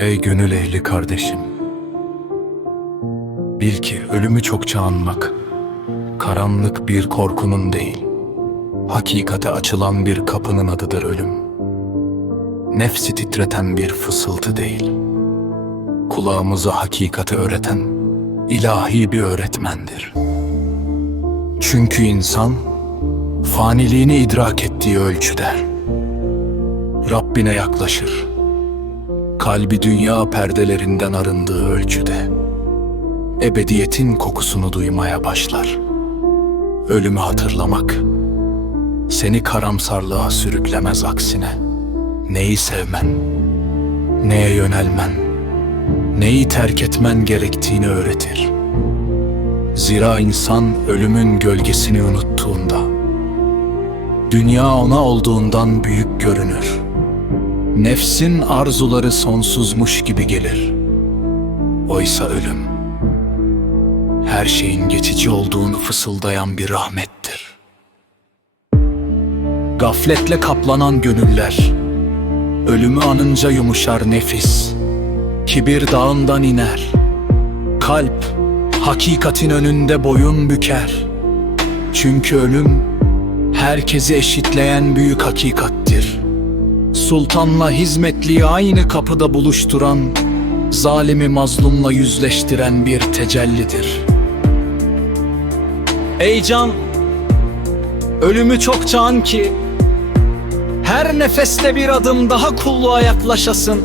Ey gönül ehli kardeşim. Bil ki ölümü çokça anmak, karanlık bir korkunun değil, hakikate açılan bir kapının adıdır ölüm. Nefsi titreten bir fısıltı değil, kulağımıza hakikati öğreten ilahi bir öğretmendir. Çünkü insan, faniliğini idrak ettiği ölçüde, Rabbine yaklaşır kalbi dünya perdelerinden arındığı ölçüde ebediyetin kokusunu duymaya başlar. Ölümü hatırlamak seni karamsarlığa sürüklemez aksine. Neyi sevmen, neye yönelmen, neyi terk etmen gerektiğini öğretir. Zira insan ölümün gölgesini unuttuğunda, dünya ona olduğundan büyük görünür.'' Nefsin arzuları sonsuzmuş gibi gelir. Oysa ölüm, her şeyin geçici olduğunu fısıldayan bir rahmettir. Gafletle kaplanan gönüller, ölümü anınca yumuşar nefis. Kibir dağından iner, kalp hakikatin önünde boyun büker. Çünkü ölüm, herkesi eşitleyen büyük hakikattir.'' Sultanla hizmetliyi aynı kapıda buluşturan, zalimi mazlumla yüzleştiren bir tecellidir. Ey can, ölümü çok can ki, her nefeste bir adım daha kulluğa yaklaşasın.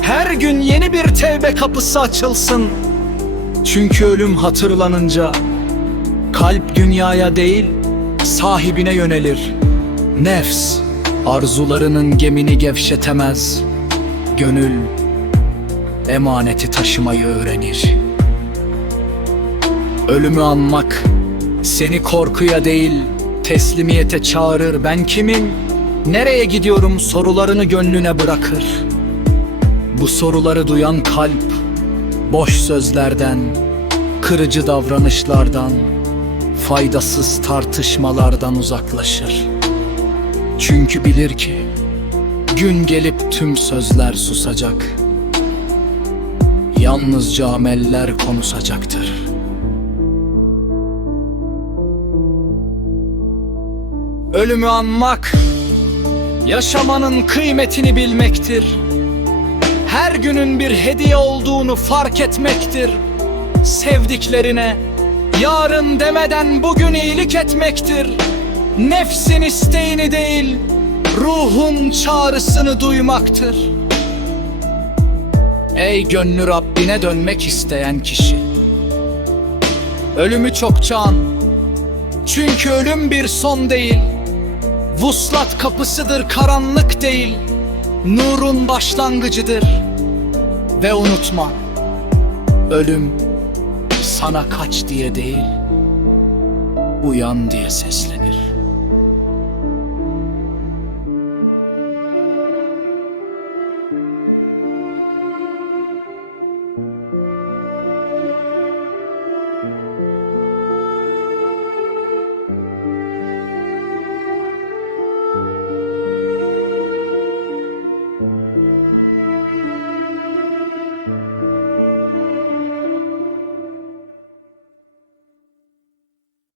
Her gün yeni bir tevbe kapısı açılsın. Çünkü ölüm hatırlanınca, kalp dünyaya değil, sahibine yönelir. Nefs, Arzularının gemini gevşetemez. Gönül emaneti taşımayı öğrenir. Ölümü anmak seni korkuya değil teslimiyete çağırır. Ben kimim, nereye gidiyorum sorularını gönlüne bırakır. Bu soruları duyan kalp boş sözlerden, kırıcı davranışlardan, faydasız tartışmalardan uzaklaşır. Çünkü bilir ki gün gelip tüm sözler susacak. Yalnızca ameller konuşacaktır. Ölümü anmak, yaşamanın kıymetini bilmektir. Her günün bir hediye olduğunu fark etmektir. Sevdiklerine yarın demeden bugün iyilik etmektir. Nefsin isteğini değil, ruhun çağrısını duymaktır. Ey gönlü Rabbine dönmek isteyen kişi. Ölümü çokça an. Çünkü ölüm bir son değil. Vuslat kapısıdır, karanlık değil. Nurun başlangıcıdır. Ve unutma, ölüm sana kaç diye değil, uyan diye seslenir.